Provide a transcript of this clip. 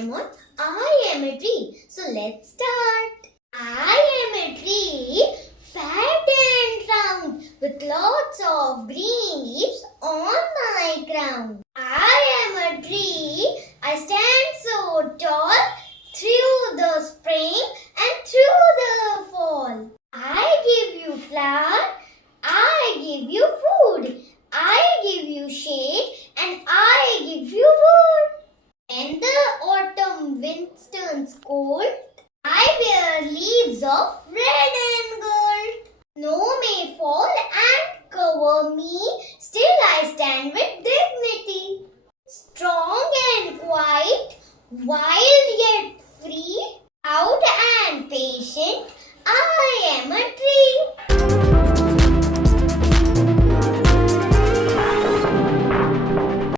name on I am a tree. So let's start. I am a tree, fat and round, with lots of green leaves